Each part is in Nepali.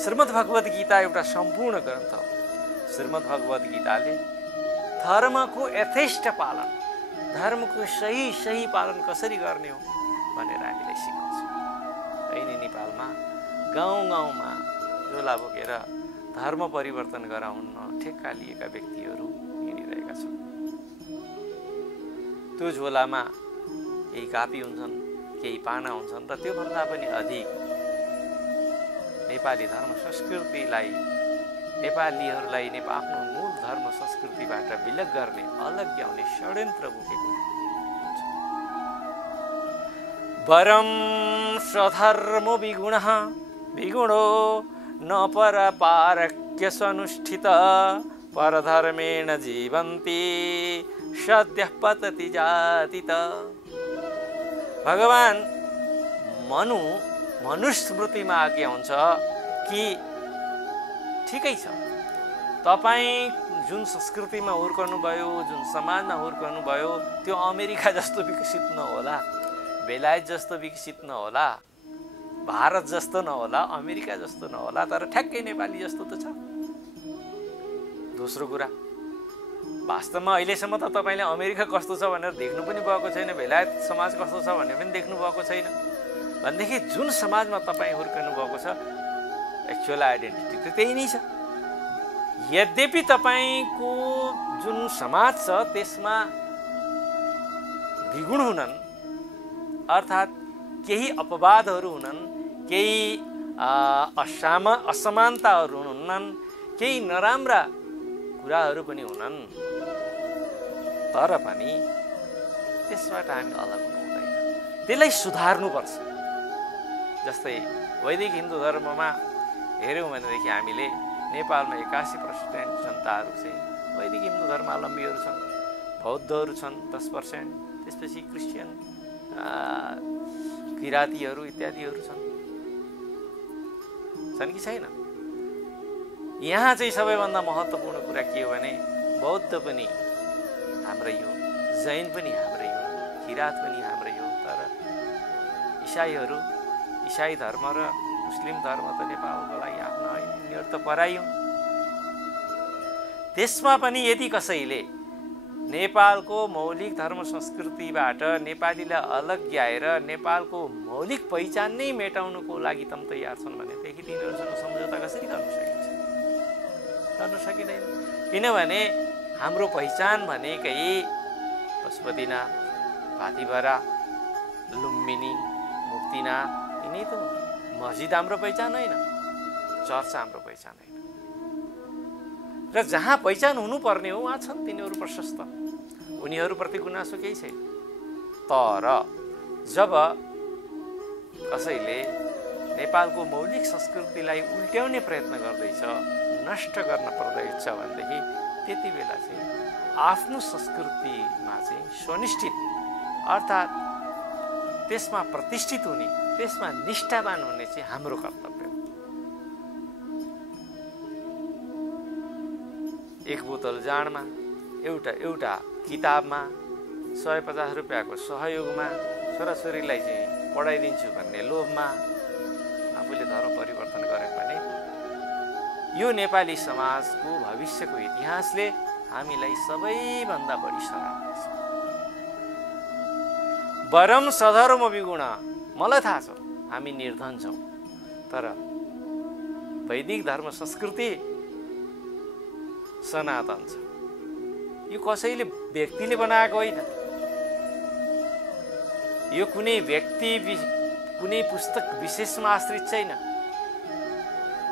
श्रीमद् भगवत गीता एउटा सम्पूर्ण ग्रन्थ हो। श्रीमद् भगवत गीताले धर्मको यथेष्ट पालन, धर्मको सही पालन कसरी गर्ने हो भनेर हामीलाई सिकाउँछ। अहिले नेपालमा गाउँ-गाउँमा झोला बोकेर धर्म परिवर्तन गराउन ठेक्का लिएका व्यक्तिहरू हिँडिरहेका छन्। त्यो झोलामा केही कापी हुन्छन्, केही पाना हुन्छन् र त्योभन्दा पनि अधिक नेपाली धर्म संस्कृतिलाई, नेपालीहरूलाई आफ्नो मूल धर्म संस्कृतिबाट विलग गर्ने, अलग्याउने षड्यन्त्र बोकेको हुन्छ। वरम स्वधर्मो विगुणः विगुणो न परपारक्य सनुष्ठित परधर्मेण जीवन्ति सद्यः पतति जातित। भगवान मनुस्मृतिमा आज्ञा हुन्छ कि ठिकै छ, तपाईँ जुन संस्कृतिमा हुर्कनुभयो, जुन समाजमा हुर्कनुभयो, त्यो अमेरिका जस्तो विकसित नहोला, बेलायत जस्तो विकसित नहोला, भारत जस्तो नहोला, अमेरिका जस्तो नहोला, तर ठ्याक्कै नेपाली जस्तो त छ। दोस्रो कुरा, वास्तवमा अहिलेसम्म त तपाईँले अमेरिका कस्तो छ भनेर देख्नु पनि भएको छैन, बेलायत समाज कस्तो छ भनेर पनि देख्नु भएको छैन। भनेदेखि जुन समाजमा तपाईँ हुर्कनु भएको छ, एक्चुअल आइडेन्टिटी त त्यही नै छ। यद्यपि तपाईँको जुन समाज छ त्यसमा विगुण हुनन्, अर्थात् केही अपवादहरू हुनन्, केही असमानताहरू हुनन्, केही नराम्रा कुराहरू पनि हुनन्, तर पनि त्यसबाट हामी अलग हुनु हुँदैन, त्यसलाई सुधार्नुपर्छ। जस्तै वैदिक हिन्दू धर्ममा हेऱ्यौँ भनेदेखि हामीले नेपालमा 81% जनताहरू चाहिँ वैदिक हिन्दू धर्मावलम्बीहरू छन्, बौद्धहरू छन् 10%, त्यसपछि क्रिस्चियन, किरातीहरू इत्यादिहरू छन् कि छैन? यहाँ चाहिँ सबैभन्दा महत्त्वपूर्ण कुरा के हो भने बौद्ध पनि हाम्रै हो, जैन पनि हाम्रै हो, किरात पनि हाम्रै हो, तर इसाई धर्म र मुस्लिम धर्म त नेपालको लागि आफ्नो यिनीहरू त पराई हुन्। त्यसमा पनि यदि कसैले नेपालको मौलिक धर्म संस्कृतिबाट नेपालीलाई अलग्याएर नेपालको मौलिक पहिचान नै मेटाउनको लागि तम तयार छन् भनेदेखि तिनीहरूसँग सम्झौता कसरी गर्न सकिन्छ? गर्न सकिँदैन। किनभने हाम्रो पहिचान भनेकै पशुपतिनाथ, भातीभरा, लुम्बिनी, मुक्तिनाथ यिनै त हो। मस्जिद हाम्रो पहिचान होइन, चर्च हाम्रो पहिचान होइन। र जहाँ पहिचान हुनुपर्ने हो वहाँ छन् तिनीहरू प्रशस्त, उनीहरूप्रति गुनासो केही छैन। तर जब कसैले नेपालको मौलिक संस्कृतिलाई उल्ट्याउने प्रयत्न गर्दैछ, नष्ट गर्न पर्दैछ भनेदेखि त्यति बेला चाहिँ आफ्नो संस्कृतिमा चाहिँ सुनिश्चित अर्थात् त्यसमा प्रतिष्ठित हुने, त्यसमा निष्ठावान हुने चाहिँ हाम्रो कर्तव्य हो। एक बोतल जाँडमा, एउटा किताबमा 150 रुपियाँको सहयोगमा छोराछोरीलाई चाहिँ पढाइदिन्छु भन्ने लोभमा आफूले धर्म परिवर्तन गऱ्यो भने यो नेपाली समाजको भविष्यको इतिहासले हामीलाई सबैभन्दा बढी सराप्नेछ। वरम सधर्म विगुण, मलाई थाहा छ हामी निर्धन छौँ, तर वैदिक धर्म संस्कृति सनातन छ। यो कसैले व्यक्तिले बनाएको होइन, यो कुनै व्यक्ति कुनै पुस्तक विशेषमा आश्रित छैन,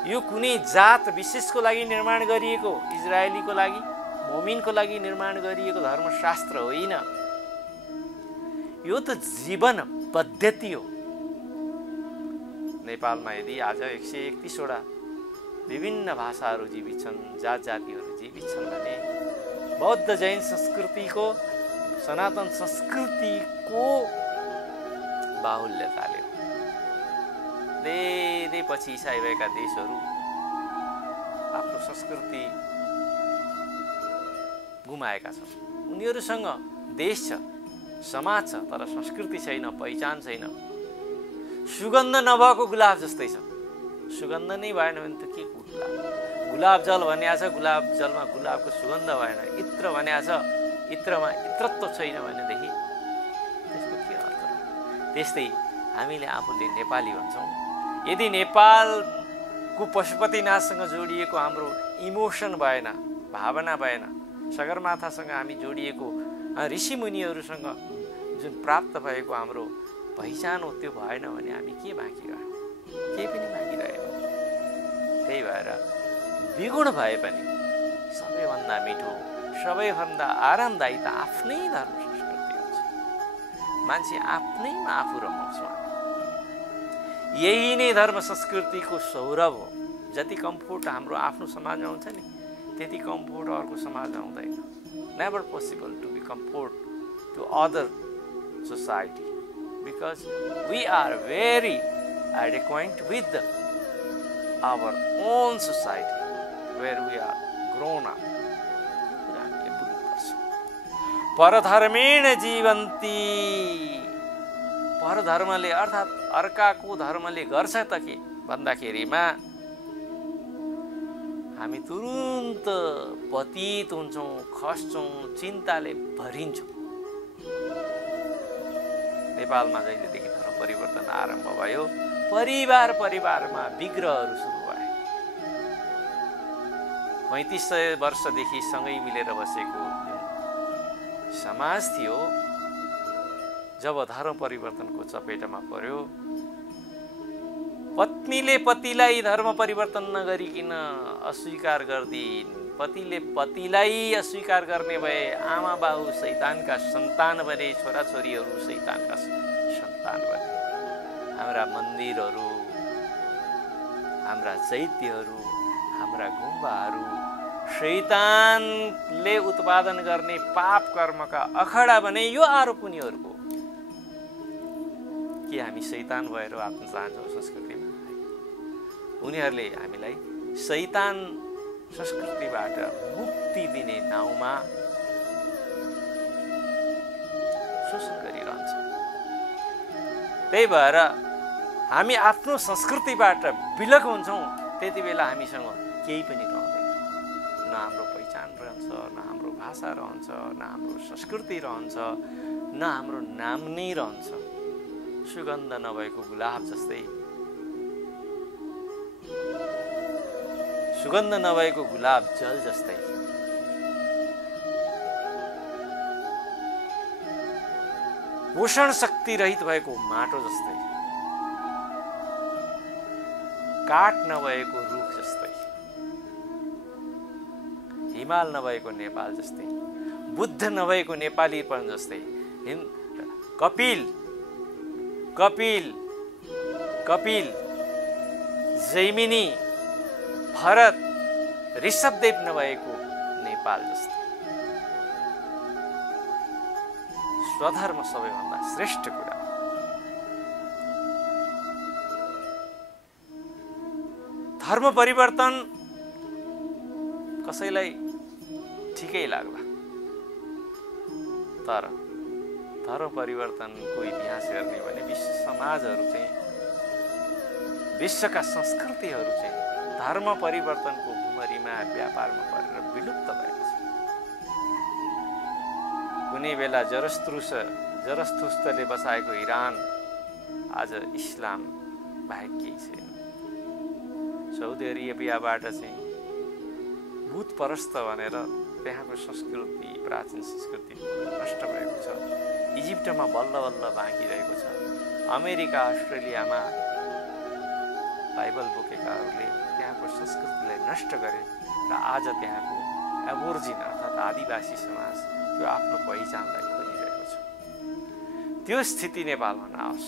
यो कुनै जात विशेषको लागि निर्माण गरिएको, इजरायलीको लागि, मोमिनको लागि निर्माण गरिएको धर्मशास्त्र होइन। यो त जीवन पद्धति हो। नेपालमा यदि आज 131वटा विभिन्न भाषाहरू जीवित छन्, जात जातिहरू जीवित छन् भने बौद्ध जैन संस्कृतिको, सनातन संस्कृतिको बाहुल्यताले धेरै पछि इसाई भएका देशहरू आफ्नो संस्कृति गुमाएका छन्। उनीहरूसँग देश छ, समाज छ, तर संस्कृति छैन, पहिचान छैन। सुगन्ध नभएको गुलाब जस्तै छ। सुगन्ध नै भएन भने त के गुलाब? गुलाब जल भनिएको छ, गुलाब जलमा गुलाबको सुगन्ध भएन। इत्र भनिएको छ, इत्रमा इत्रत्व छैन भनेदेखि त्यसको के अर्थ? त्यस्तै हामीले आफूले नेपाली भन्छौँ। यदि नेपालको पशुपतिनाथसँग जोडिएको हाम्रो इमोसन भएन, भावना भएन, सगरमाथासँग हामी जोडिएको ऋषिमुनिहरूसँग जुन प्राप्त भएको हाम्रो पहिचान हो त्यो भएन भने हामी के बाँकी रह्यौँ? केही पनि बाँकी रहेनौँ। त्यही भएर विगुण भए पनि सबैभन्दा मिठो, सबैभन्दा आरामदायी त आफ्नै धर्म संस्कृति हुन्छ। मान्छे आफ्नैमा आफू रमाउँछ। यही नै धर्म संस्कृतिको सौरभ हो। जति कम्फोर्ट हाम्रो आफ्नो समाजमा हुन्छ नि, त्यति कम्फोर्ट अर्को समाजमा हुँदैन। Never possible to be comfort to other society because we are very adequate with our own society where we are grown up. परधर्मेण जीवन्ती, परधर्मले अर्थात् अर्काको धर्मले गर्छ त के भन्दाखेरिमा हामी तुरुन्त पतित हुन्छौँ, खस्छौँ, चिन्ताले भरिन्छौँ। नेपालमा जहिलेदेखि धर्म परिवर्तन आरम्भ भयो, परिवारमा विग्रहहरू सुरु भए। 3500 वर्षदेखि सँगै मिलेर बसेको समाज थियो, जब धर्म परिवर्तनको चपेटामा पर्यो, पत्नीले पतिलाई धर्म परिवर्तन नगरिकन अस्वीकार गर्दिन्, पतिले पतिलाई अस्वीकार गर्ने भए, आमा बाउ शैतानका सन्तान बने, छोराछोरीहरू शैतानका सन्तान बने। हाम्रा मन्दिरहरू, हाम्रा चैत्यहरू, हाम्रा गुम्बाहरू शैतानले उत्पादन गर्ने पाप कर्मका अखडा बने। यो आरोप उनीहरूको। के हामी शैतान भएर आफ्नो चाहन्छौँ संस्कृतिमा? उनीहरूले हामीलाई शैतान संस्कृतिबाट मुक्ति दिने नाउँमा शोषण गरिरहन्छ। त्यही भएर हामी आफ्नो संस्कृतिबाट विलग हुन्छौँ, त्यति बेला हामीसँग केही पनि रहँदैन। न हाम्रो पहिचान रहन्छ, न हाम्रो भाषा रहन्छ, न हाम्रो संस्कृति रहन्छ, न हाम्रो नाम नै रहन्छ। सुगन्ध नभएको गुलाब जस्तै, सुगन्ध नभएको गुलाब जल जस्तै पोषण शक्ति रहित भएको माटो जस्तै, काठ नभएको रुख जस्तै, हिमाल नभएको नेपाल जस्तै, बुद्ध नभएको नेपालीपन जस्तै, कपिल, जैमिनी, भरत, ऋषभदेव नभएको नेपाल जस्तै। स्वधर्म सबैभन्दा श्रेष्ठ कुरा। धर्म परिवर्तन कसैलाई ठिकै लाग्ला, तर धर्म परिवर्तनको इतिहास हेर्ने भने विश्व समाजहरू चाहिँ, विश्वका संस्कृतिहरू चाहिँ धर्म परिवर्तनको भुमरीमा व्यापारमा परेर विलुप्त भएको छ। कुनै बेला जरस्थुस्तले बसाएको इरान आज इस्लाम बाहेक केही छैन। साउदी अरेबियाबाट चाहिँ भूतपरस्त भनेर त्यहाँको संस्कृति, प्राचीन संस्कृति नष्ट भएको छ। इजिप्टमा बल्ल बल्ल बाँकी रहेको छ। अमेरिका, अस्ट्रेलियामा बाइबल बोकेकाहरूले त्यहाँको संस्कृतिलाई नष्ट गरे र आज त्यहाँको एबोर्जिन अर्थात् आदिवासी समाज त्यो आफ्नो पहिचानलाई खोजिरहेको छ। त्यो स्थिति नेपालमा नआओस्।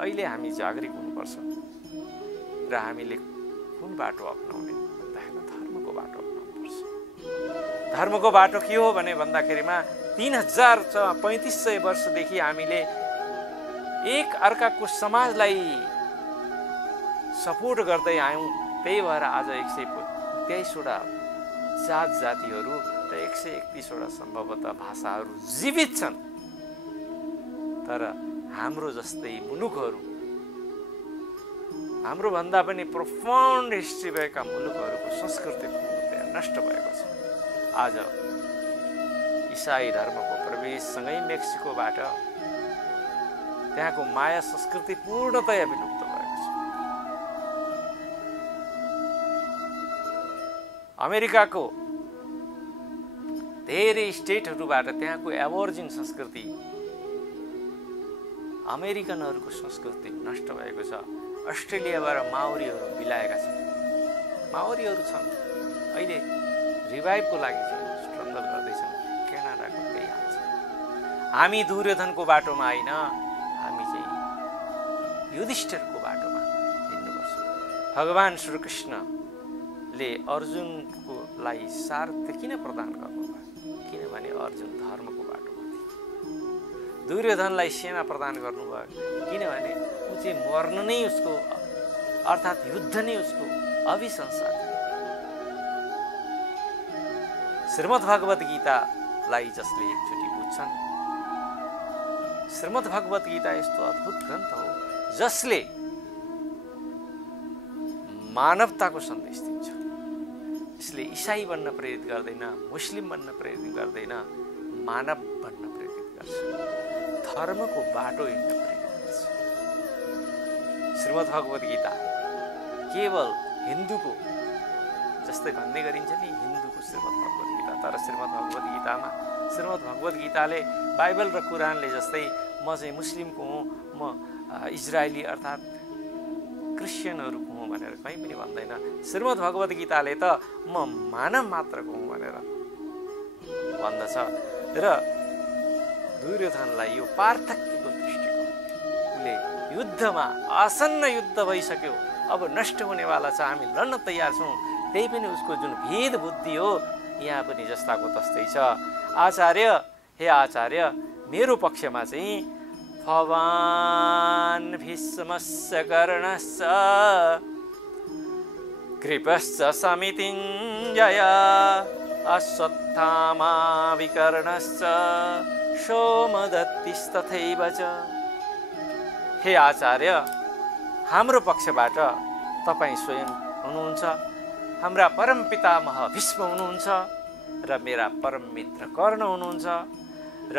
अहिले हामी जागृत हुनुपर्छ र हामीले कुन बाटो अपनाउने भन्दाखेरि धर्मको बाटो अपनाउनुपर्छ। धर्मको बाटो के हो भने भन्दाखेरिमा 3500 वर्षदेखि हामीले एक अर्काको समाजलाई सपोर्ट गर्दै आयौँ। त्यही भएर आज 123वटा जात जातिहरू र 131वटा सम्भवतः भाषाहरू जीवित छन्। तर हाम्रो जस्तै मुलुकहरू हाम्रो भन्दा पनि प्रोफाउन्ड हिस्ट्री भएका मुलुकहरूको संस्कृति पूर्णतया नष्ट भएको छ। आज इसाई धर्मको प्रवेशसँगै मेक्सिकोबाट त्यहाँको माया संस्कृति पूर्णतया विलुप्त भएको छ। अमेरिकाको धेरै स्टेटहरूबाट त्यहाँको एबोर्जिन संस्कृति, अमेरिकनहरूको संस्कृति नष्ट भएको छ। अस्ट्रेलियाबाट माओरीहरू बिलाएका छन्, माओरीहरू छन्, अहिले रिभाइभको लागि चाहिँ स्ट्रगल गर्दैछन्। क्यानाडाको त्यही हाल छ। हामी दुर्योधनको बाटोमा होइन, हामी चाहिँ युधिष्ठिरको बाटोमा हिँड्नुपर्छ। भगवान् श्रीकृष्णले अर्जुनकोलाई सारथ्य किन प्रदान गर्नुभयो? किनभने अर्जुन धर्मको बाटोमा थियो। दुर्योधनलाई सेना प्रदान गर्नुभयो किनभने ऊ चाहिँ मर्न नै उसको, अर्थात् युद्ध नै उसको अभिशंसा थियो। श्रीमद् भगवत गीतालाई जसले एकचोटि बुझ्छन्, श्रीमद् भगवत गीता यस्तो अद्भुत ग्रन्थ हो जसले मानवताको सन्देश दिन्छ। यसले इसाई बन्न प्रेरित गर्दैन, मुस्लिम बन्न प्रेरित गर्दैन, मानव बन्न प्रेरित गर्छ, धर्मको बाटो हिँड्न प्रेरित गर्छ। श्रीमद् भगवत गीता केवल हिन्दूको जस्तै भन्ने गरिन्छ नि, हिन्दूको श्रीमद् भगवत गीता, तर श्रीमद् भगवत गीतामा श्रीमद् भगवत गीताले बाइबल र कुरानले जस्तै म चाहिँ मुस्लिमको हुँ, म इजरायली अर्थात् क्रिस्चियनहरूको हुँ भनेर कहीँ पनि भन्दैन। श्रीमद् भगवत गीताले त म मानव मात्रको हुँ भनेर भन्दछ। र दुर्योधनलाई यो पार्थक्यको दृष्टिकोण, उसले युद्धमा आसन्न युद्ध भइसक्यो, अब नष्ट हुनेवाला छ, हामी लड्न तयार छौँ, त्यही पनि उसको जुन भेद बुद्धि हो यहाँ पनि जस्ताको तस्तै छ। आचार्य, हे आचार्य, मेरो पक्षमा चाहिँ भवान् भीष्मस्य कर्णस्य कृपश्च समितिञ्जय अश्वत्थामा विकर्णश्च सोमदत्तिस्तथैव च। हे आचार्य, हाम्रो पक्षबाट तपाईँ स्वयं हुनुहुन्छ, हाम्रा परम पितामह भीष्म हुनुहुन्छ र मेरा परम मित्र कर्ण हुनुहुन्छ र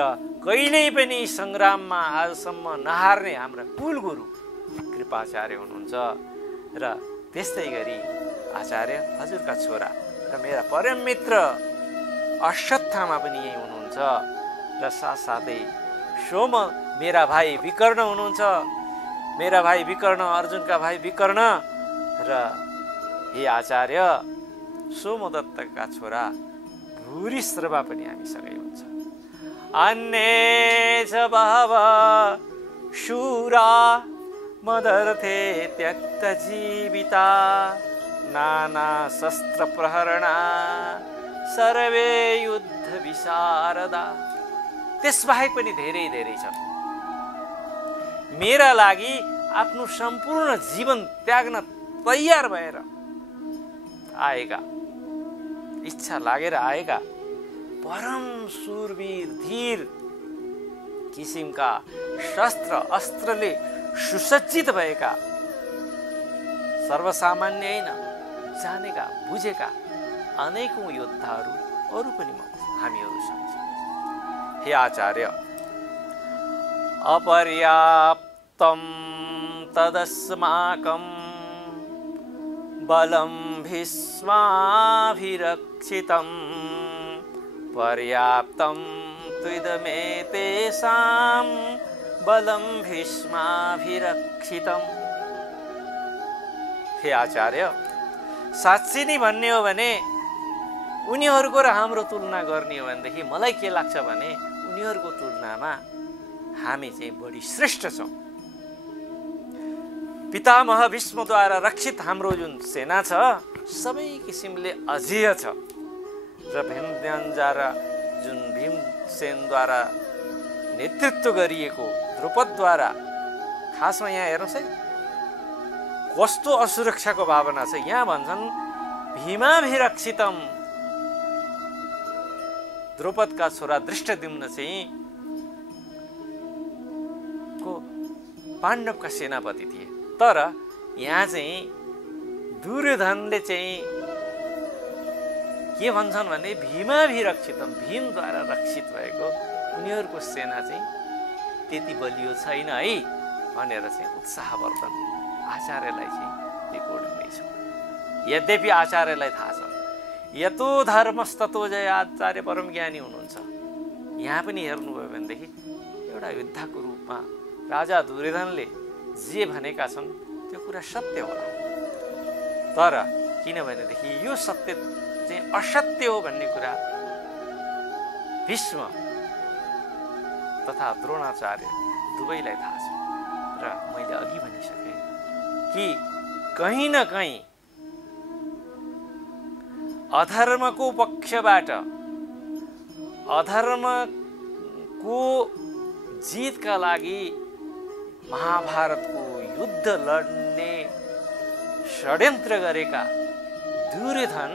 कहिल्यै पनि सङ्ग्राममा आजसम्म नहार्ने हाम्रा कुलगुरु कृपाचार्य हुनुहुन्छ र त्यस्तै गरी आचार्य हजुरका छोरा र मेरा परम मित्र अश्वत्थामा पनि यही हुनुहुन्छ र साथसाथै सोम मेरा भाइ विकर्ण हुनुहुन्छ, मेरा भाइ विकर्ण, अर्जुनका भाइ विकर्ण र हे आचार्य सोमदत्तका छोरा भूरिश्रवा पनि हामीसँगै हुन्छ। अन्ये च बहवः शूरा मदर्थे त्यक्तजीविता नाना शस्त्र प्रहरणा सर्वे युद्ध विशारदा। त्यसबाहेक पनि धेरै धेरै छ मेरा लागि आफ्नो सम्पूर्ण जीवन त्याग्न तयार भएर आएका, इच्छा लागेर आएका परम सुरवीर धीर किसिमका शस्त्र अस्त्रले सुसज्जित भएका, सर्वसामान्य होइन, जानेका बुझेका अनेकौं योद्धाहरू अरू पनि हामीहरूसँग छन्। हे आचार्य, अपर्याप्तं तदस्माकं बलं भीष्माभिरक्षितं पर्याप्तं त्विदमेतेषां बलं भीष्माभिरक्षितं। हे आचार्य, साँच्चै नै भन्ने हो भने उनीहरूको र हाम्रो तुलना गर्ने हो भनेदेखि मलाई के लाग्छ भने उनीहरूको तुलनामा हामी चाहिँ बढी श्रेष्ठ छौँ। पितामह भीष्मद्वारा रक्षित हाम्रो जुन सेना छ सबै किसिमले अजेय छ र भीमद्वारा र जुन भीमसेनद्वारा नेतृत्व गरिएको द्रुपदद्वारा, खासमा यहाँ हेर्नुहोस् है कस्तो असुरक्षाको भावना छ। यहाँ भन्छन् भीमाभिरक्षितम, द्रुपदका छोरा दृष्टद्युम्न चाहिँ को पाण्डवका सेनापति थिए, तर यहाँ चाहिँ दुर्योधनले चाहिँ के भन्छन् भने भीमाभिरक्षितम, भीमद्वारा रक्षित भएको उनीहरूको सेना चाहिँ त्यति बलियो छैन है भनेर चाहिँ उत्साहवर्धन आचार्यलाई चाहिँ रिपोर्ट हुँदैछ। यद्यपि आचार्यलाई थाहा छ यतो धर्मस्ततो जय, आचार्य परम ज्ञानी हुनुहुन्छ। यहाँ पनि हेर्नुभयो भनेदेखि एउटा योद्धाको रूपमा राजा दुर्योधनले जे भनेका छन् त्यो कुरा सत्य होला, तर किनभनेदेखि यो सत्य चाहिँ असत्य हो भन्ने कुरा भीष्म तथा द्रोणाचार्य दुवैलाई थाहा छ। र मैले अघि भनिसकेँ कि कहीँ न कहीँ अधर्मको पक्षबाट, अधर्मको जितका लागि महाभारतको युद्ध लड्ने षड्यन्त्र गरेका दुर्योधन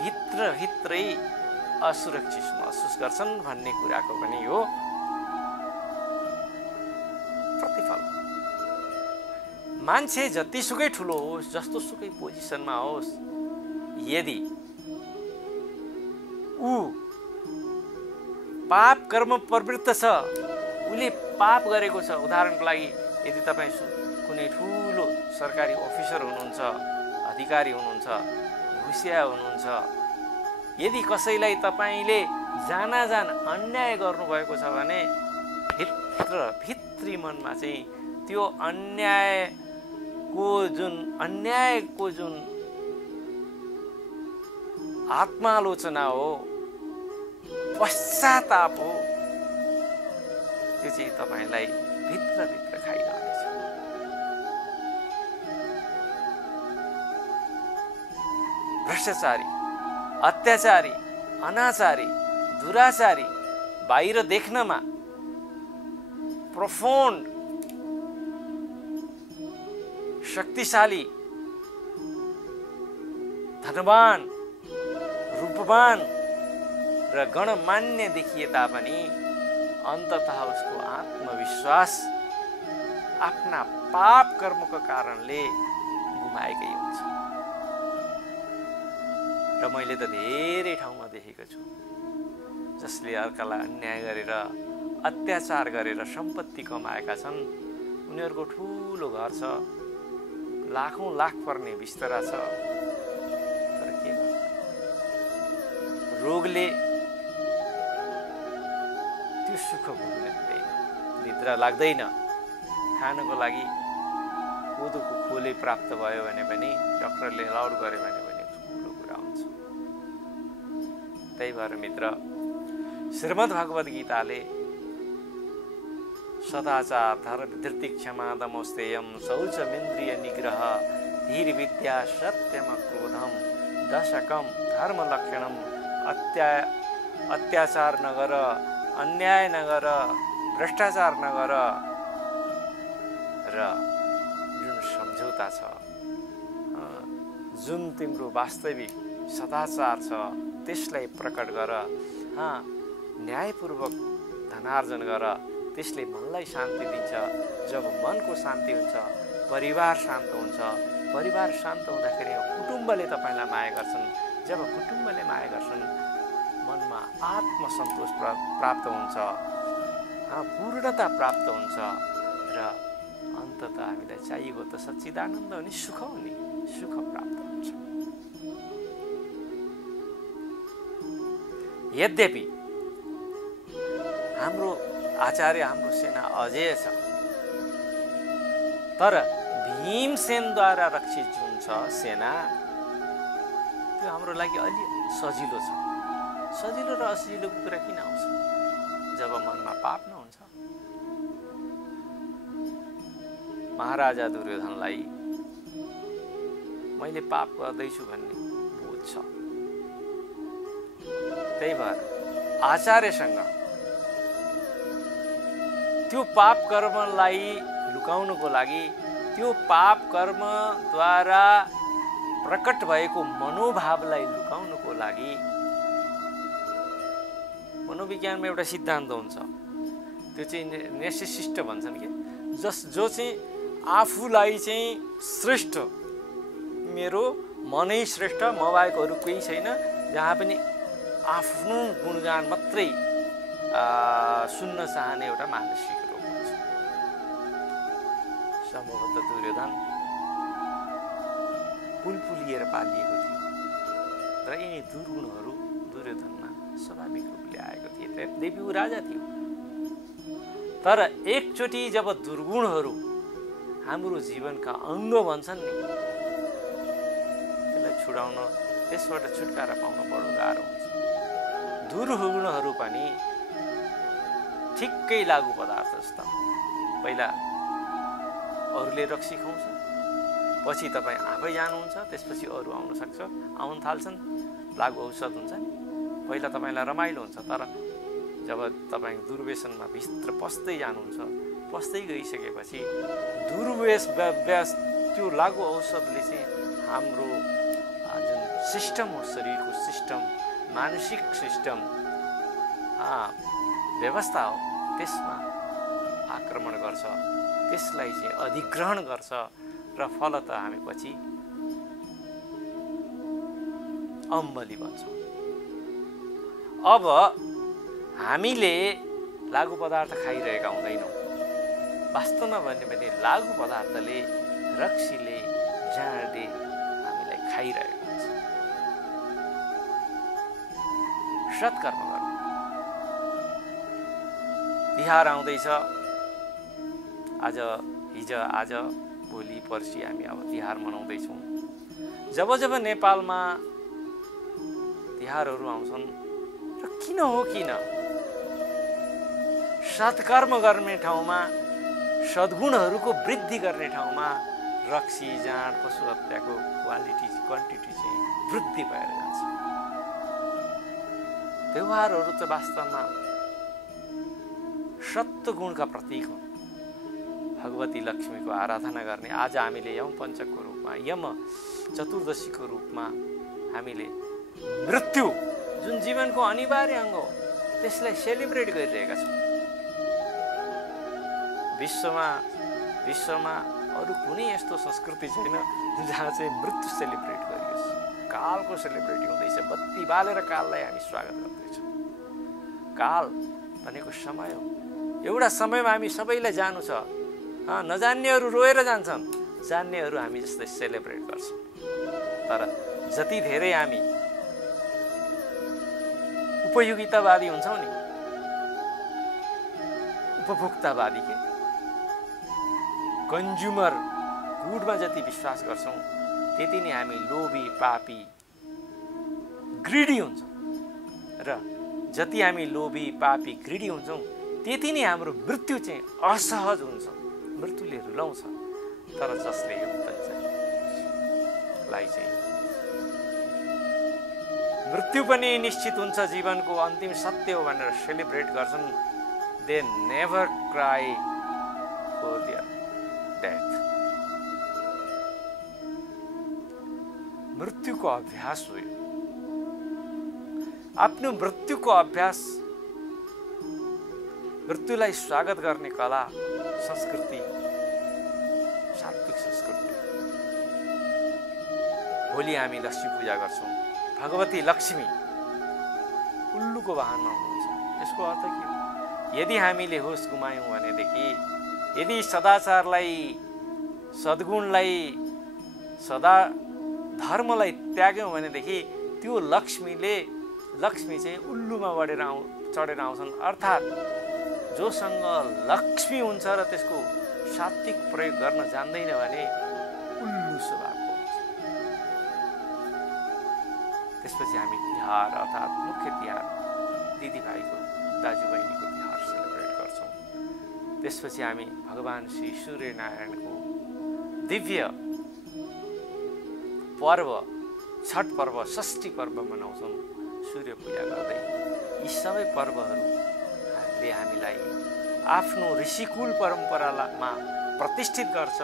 भित्रभित्रै असुरक्षित महसुस गर्छन् भन्ने कुराको पनि हो प्रतिफल। मान्छे जतिसुकै ठुलो होस्, जस्तोसुकै पोजिसनमा होस्, यदि ऊ पाप कर्म प्रवृत्त छ, उसले पाप गरेको छ, उदाहरणको लागि यदि तपाईँ कुनै ठुलो सरकारी अफिसर हुनुहुन्छ, अधिकारी हुनुहुन्छ, घुसिया हुनुहुन्छ, यदि कसैलाई तपाईँले जानाजान अन्याय गर्नुभएको छ भने भित्री मनमा चाहिँ त्यो अन्यायको जुन आत्मालोचना हो, पश्चाताप हो, त्यो चाहिँ तपाईँलाई भित्रभित्र खाइरहनेछ। भ्रष्टाचारी, अत्याचारी, अनाचारी, दुराचारी बाहिर देख्नमा प्रोफाउन्ड, शक्तिशाली, धनवान, रूपवान र गणमान्य देखिए तापनि अन्ततः उसको आत्मविश्वास आफ्ना पाप कर्मको कारणले गुमाएकै हुन्छ। र मैले त धेरै ठाउँमा देखेको छु जसले अर्कालाई अन्याय गरेर, अत्याचार गरेर सम्पत्ति कमाएका छन्। उनीहरूको ठुलो घर छ, लाखौं लाख पर्ने बिस्तरा छ, तर के गर्नु, रोगले त्यो सुख भोग्न दिँदैन, निद्रा लाग्दैन, खानको लागि कोदोको खोले प्राप्त भयो भने पनि डाक्टरले अलाउड गर्यो भने पनि ठुलो कुरा हुन्छ। त्यही भएर मित्र, श्रीमद् भगवद गीताले सदाचार, धर्म, क्षमा, दमोस्तेयम, शौचमिन्द्रिय निग्रह, धीर विद्या, सत्यम क्रोधम, दशकम, धर्म लक्षणम, अत्याचार नगर, अन्याय नगर, भ्रष्टाचार नगर र जुन सम्झौता छ, जुन तिम्रो वास्तविक सदाचार छ त्यसलाई प्रकट गर, न्यायपूर्वक धनार्जन गर, त्यसले मनलाई शान्ति दिन्छ। जब मनको शान्ति हुन्छ, परिवार शान्त हुन्छ। परिवार शान्त हुँदाखेरि कुटुम्बले तपाईँलाई माया गर्छन्। जब कुटुम्बले माया गर्छन्, मनमा आत्मसन्तोष प्राप्त हुन्छ, पूर्णता प्राप्त हुन्छ र अन्ततः हामीलाई चाहिएको त सच्चिदानन्द हुने, सुख हुने, सुख प्राप्त हुन्छ। यद्यपि हाम्रो आचार्य, हाम्रो सेना अजेय छ, तर भीमसेनद्वारा रक्षित जुन छ सेना, त्यो हाम्रो लागि अलि सजिलो छ। सजिलो र असजिलोको कुरा किन आउँछ? जब मनमा पाप नहुन्छ। महाराजा दुर्योधनलाई मैले पाप गर्दैछु भन्ने बोध छ। त्यही भएर आचार्यसँग त्यो पाप कर्मलाई लुकाउनको लागि, त्यो पाप कर्मद्वारा प्रकट भएको मनोभावलाई लुकाउनको लागि मनोविज्ञानमा एउटा सिद्धान्त हुन्छ, त्यो चाहिँ नेर्सिसिस्ट भन्छन् कि, जो चाहिँ आफूलाई चाहिँ श्रेष्ठ, मेरो मनै श्रेष्ठ, म बाहेक अरू कोही छैन, जहाँ पनि आफ्नो गुणगान मात्रै सुन्न चाहने एउटा मानसिक रोग हुन्छ। सम्भवतः दुर्योधन पुलपुलिएर पालिएको थियो र यिनी दुर्गुणहरू दुर्योधनमा स्वाभाविक रूपले आएको थिए। देवी ऊ राजा थियो, तर एकचोटि जब दुर्गुणहरू हाम्रो जीवनका अङ्ग बन्छन् नि, त्यसलाई छुडाउन, त्यसबाट छुटकारा पाउन बडो गाह्रो हुन्छ। दुर्गुणहरू पनि ठिक्कै लागु पदार्थ जस्ता, पहिला अरूले रक्सी खुवाउँछ, पछि तपाईँ आफै जानुहुन्छ, त्यसपछि अरू आउन सक्छ, आउन थाल्छन्, लागु औषध हुन्छ नि। पहिला तपाईँलाई रमाइलो हुन्छ, तर जब तपाईँ दुर्व्यसनमा भित्र पस्दै जानुहुन्छ, पस्दै गइसकेपछि त्यो लागु औषधले चाहिँ हाम्रो जुन सिस्टम हो, शरीरको सिस्टम, मानसिक सिस्टम, व्यवस्था हो, त्यसमा आक्रमण गर्छ, त्यसलाई चाहिँ अधिग्रहण गर्छ र फलतः हामी पछि अम्बली बन्छौँ। अब हामीले लागु पदार्थ खाइरहेका हुँदैनौँ। वास्तवमा भन्यो भने लागु पदार्थले, रक्सीले, जाँडले हामीलाई खाइरहेको हुन्छ। सत्कर्म गरौँ। तिहार आउँदैछ, आज भोलि पर्सि हामी अब तिहार मनाउँदैछौँ। जब जब नेपालमा तिहारहरू आउँछन् र किन सत्कर्म गर्ने ठाउँमा, सद्गुणहरूको वृद्धि गर्ने ठाउँमा रक्सी, जाँड, पशु हत्याको क्वान्टिटी चाहिँ वृद्धि भएर जान्छ। त्यौहारहरू त वास्तवमा सत्वगुणका प्रतीक हुन्। भगवती लक्ष्मीको आराधना गर्ने आज हामीले यम पञ्चकको रूपमा, यम चतुर्दशीको रूपमा हामीले मृत्यु जुन जीवनको अनिवार्य अङ्ग हो त्यसलाई सेलिब्रेट गरिरहेका छौँ। विश्वमा अरू कुनै यस्तो संस्कृति छैन जहाँ चाहिँ मृत्यु सेलिब्रेट गरियोस्। कालको सेलिब्रेट हुँदैछ, बत्ती बालेर काललाई हामी स्वागत गर्दैछौँ। काल भनेको समय हो। एउटा समयमा हामी सबैलाई जानु छ। नजान्नेहरू रोएर जान्छन्, जान्नेहरू हामी जस्तै सेलिब्रेट गर्छौँ। तर जति धेरै हामी उपयोगितावादी हुन्छौँ नि, उपभोक्तावादी के कन्ज्युमर गुडमा जति विश्वास गर्छौँ, त्यति नै हामी लोभी, पापी, ग्रिडी हुन्छौँ। र जति हामी लोभी, पापी, ग्रिडी हुन्छौँ, त्यति नै हाम्रो मृत्यु चाहिँ असहज हुन्छ। मृत्युले रुलाउँछ। तर जसले यो लाई चाहिँ मृत्यु पनि निश्चित हुन्छ, जीवनको अन्तिम सत्य हो भनेर सेलिब्रेट गर्छन्, they never cry for their death. मृत्युको अभ्यास हो। आफ्नो मृत्युको अभ्यास, मृत्युलाई स्वागत गर्ने कला, संस्कृति, सात्विक संस्कृति। भोलि हामी लक्ष्मी पूजा गर्छौँ। भगवती लक्ष्मी उल्लुको वाहनमा हुनुहुन्छ। यसको अर्थ के हो? यदि हामीले होस गुमायौँ भनेदेखि, यदि सदाचारलाई, सद्गुणलाई, सदा धर्मलाई त्याग्यौँ भनेदेखि त्यो लक्ष्मी चाहिँ उल्लुमा चढेर आउँछन्। अर्थात् जोसँग लक्ष्मी हुन्छ र त्यसको सात्विक प्रयोग गर्न जान्दैन भने उल्लु स्वभावको हुन्छ। त्यसपछि हामी तिहार अर्थात् मुख्य तिहार, दिदीभाइको, दाजुबहिनीको तिहार सेलिब्रेट गर्छौँ। त्यसपछि हामी भगवान श्री सूर्यनारायणको दिव्य पर्व, छठ पर्व, षष्ठी पर्व मनाउँछौँ सूर्य पूजा गर्दै। यी सबै पर्वहरूले हामीलाई आफ्नो ऋषिकुल परम्परामा प्रतिष्ठित गर्छ।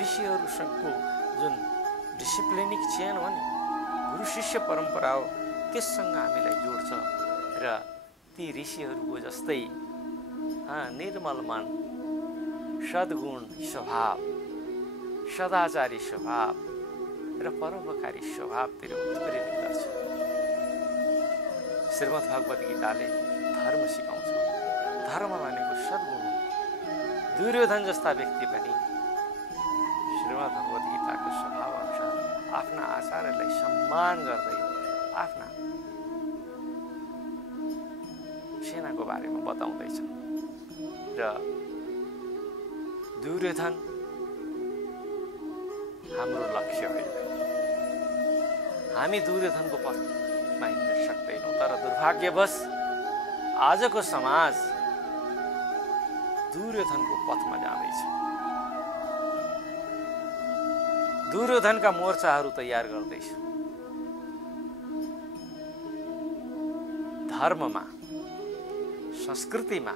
ऋषिहरूसँगको जुन डिसिप्लिनिक चेन हो नि, गुरु शिष्य परम्परा हो, त्यससँग हामीलाई जोड्छ। र ती ऋषिहरूको जस्तै निर्मल मन, सद्गुण स्वभाव सदाचारी स्वभाव र परोपकारी स्वभावतिर उत्प्रेरित गर्छ। श्रीमद् भगवत गीताले धर्म सिकाउँछ। धर्म भनेको सद्गुण। दुर्योधन जस्ता व्यक्ति पनि श्रीमद् भगवत गीताको स्वभाव अनुसार आफ्ना आचार्यलाई सम्मान गर्दै आफ्ना सेनाको बारेमा बताउँदैछ। र दुर्योधन हाम्रो लक्ष्य होइन। हामी दुर्योधनको पथमा हिँड्न सक्दैनौँ। तर दुर्भाग्यवश आजको समाज दुर्योधनको पथमा जाँदैछ। दुर्योधनका मोर्चाहरू तयार गर्दैछ। धर्ममा, संस्कृतिमा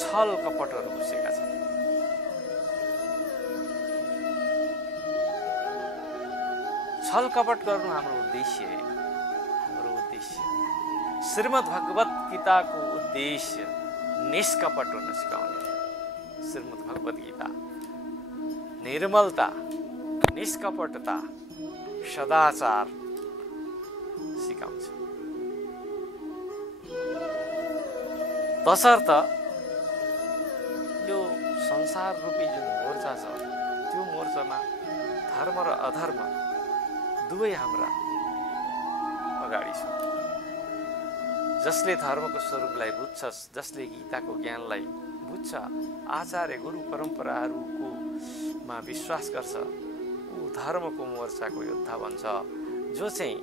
छल कपटहरू घुसेका छन्। छल कपट गर्नु हाम्रो उद्देश्य होइन। हाम्रो उद्देश्य श्रीमद् भगवत गीताको उद्देश्य निष्कपट हुन सिकाउने। श्रीमद् भगवत गीता निर्मलता, निष्कपटता, सदाचार सिकाउँछ। तसर्थ यो संसार रूपी जुन मोर्चा छ त्यो मोर्चामा धर्म र अधर्म दुवै हाम्रा अगाडि छ। जसले धर्मको स्वरूपलाई बुझ्छ, जसले गीताको ज्ञानलाई बुझ्छ, आचार्य गुरु परम्पराहरूकोमा विश्वास गर्छ, ऊ धर्मको मोर्चाको योद्धा बन्छ। जो चाहिँ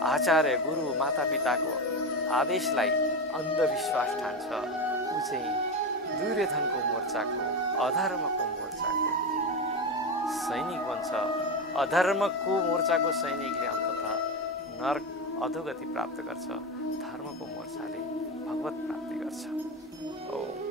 आचार्य गुरु मातापिताको आदेशलाई अंधविश्वास ठान्छ, ऊ चाहिँ दुर्योधनको मोर्चाको, अधर्मको मोर्चाको सैनिक बन्छ। अधर्मको मोर्चाको सैनिकले अन्ततः नरक अधोगति प्राप्त गर्छ। धर्मको मोर्चाले भगवत प्राप्ति गर्छ। ओम।